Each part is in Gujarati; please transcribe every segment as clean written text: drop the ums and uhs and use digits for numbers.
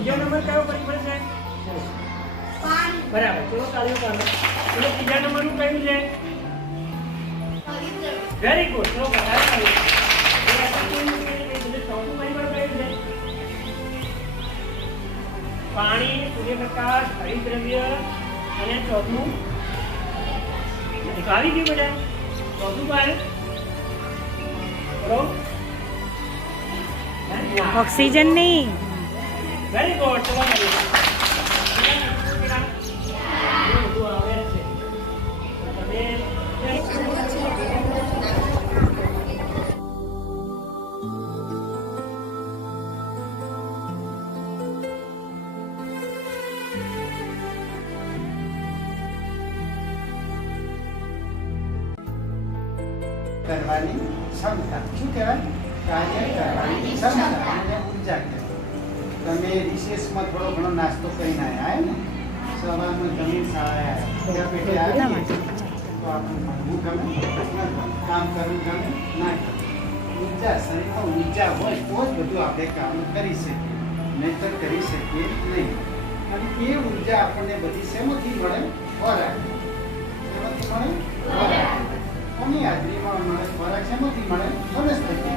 બીજો નંબર કયો પરિબળ છે? બરાબર, ચલો તાળીઓ પાડો. ચલો ત્રીજા નંબરનું કયું છે? Very good. ચલો વધારે તાળીઓ. ચોથું પરિબળ કયું છે? પાણી, સૂર્યપ્રકાશ, હરિતદ્રવ્ય અને ચોથું આવી ગયું બધા. ચોથું કયું? બરોબર. ઓક્સિજન નહીં. Very good. ચલો કરવાની ક્ષમતા. શું કહેવાય? કાર્ય કરવાની ક્ષમતા અને ઉર્જા કહેવાય. તમે રિસેસમાં થોડો ઘણો નાસ્તો કરીને આવ્યા ને, સવારમાં જમીન શાળાએ આવ્યા, પેટે આવીએ તો આપણું ભણવું ગમે, કામ કરવું ગમે, ના ગમે. ઉર્જા, શરીરમાં ઉર્જા હોય તો જ બધું આપણે કામ કરી શકીએ, નહીંતર કરી શકીએ નહીં. અને એ ઉર્જા આપણને બધી શેમાંથી મળે? ખોરાક. શેમાંથી મળે? ખોરાક. કોની હાજરીમાં મળે ખોરાક? શેમાંથી મળે? વનસ્પતિ.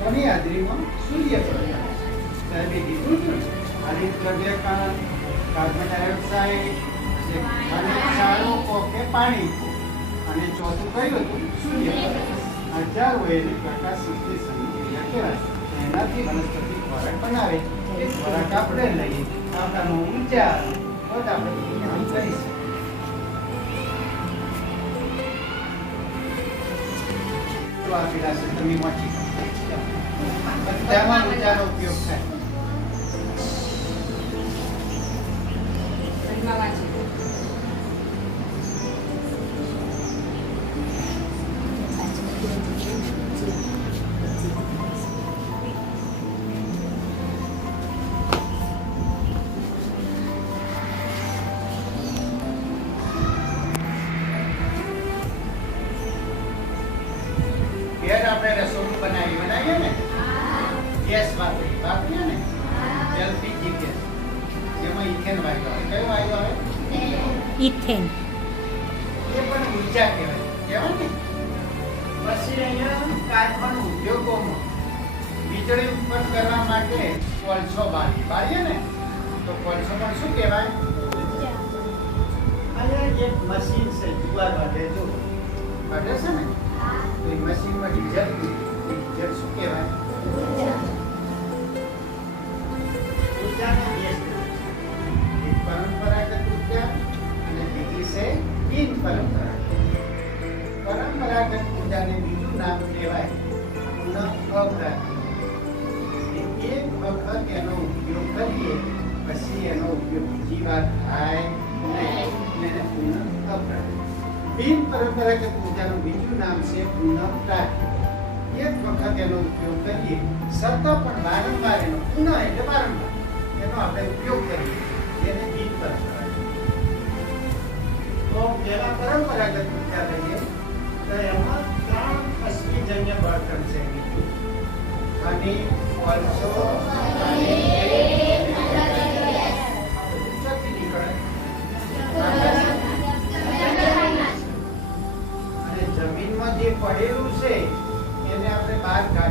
કોની હાજરીમાં? સૂર્યપ્રકાશ. સાહેબે કીધું હતું હરિતદ્રવ્ય કણ, કાર્બન ડાયોક્સાઇડ, ક્ષારો કે પાણી, અને ચોથું કયું હતું? સૂર્યપ્રકાશ. હજાર વયની પ્રકાશ સંશ્લેષણ ક્રિયા કહેવાય. એનાથી વનસ્પતિ ખોરાક બનાવે. એ ખોરાક આપણે લઈએ, આપણામાં ઉર્જા તો આપણે હલ કરી શકીએ. આપેલા છે, તમે વાંચી બધામાં ઉર્જાનો ઉપયોગ થાય. આપણે રસોડું બનાવીએ ને, ગેસ વાપરીએ ને, એલપીજી ગેસ, જેમાં ઇથેન વાયુ આવે. કયો વાયુ આવે? ઇથેન. એ પણ ઉર્જા કહેવાય ને. પછી અહીંયા કારખાના ઉદ્યોગોમાં વીજળી ઉત્પન્ન કરવા માટે કોલસો બાળીએ ને, તો કોલસો પણ શું કહેવાય? અહીંયા એક મશીન છે, જુવાર વાટે જો વાટે છે ને, તો એ મશીનમાં ડીઝલ શું કહેવાય? ઉર્જાનો ગેસ. એક પરંપરાગત ઉર્જા અને બીજી છે બિન પરંપરાગત. પરંપરાગત ઉર્જાને બીજું નામ કહેવાય પુનઃપ્રાપ્તિ. એક વખત એનો ઉપયોગ કરીએ પછી એનો ઉપયોગ બીજી વાર થાય નહીં, એને પુનઃપ્રાપ્તિ. બિન પરંપરાગત ઉર્જાનું બીજું નામ છે પુનઃપ્રાપ્તિ. એક વખત એનો ઉપયોગ કરીએ છતાં પણ વારંવાર એનો પુનઃ એટલે વારંવાર એનો આપણે ઉપયોગ કરીએ, એને બિન પરંપરાગત. તો પેલા પરંપરાગત ઉર્જા લઈએ તો એમાં 3 અશ્મિજન્ય બળતણ છે: ખનિજ, કોલસો અને જમીનમાં જે પડેલું છે એને આપણે બહાર કાઢીએ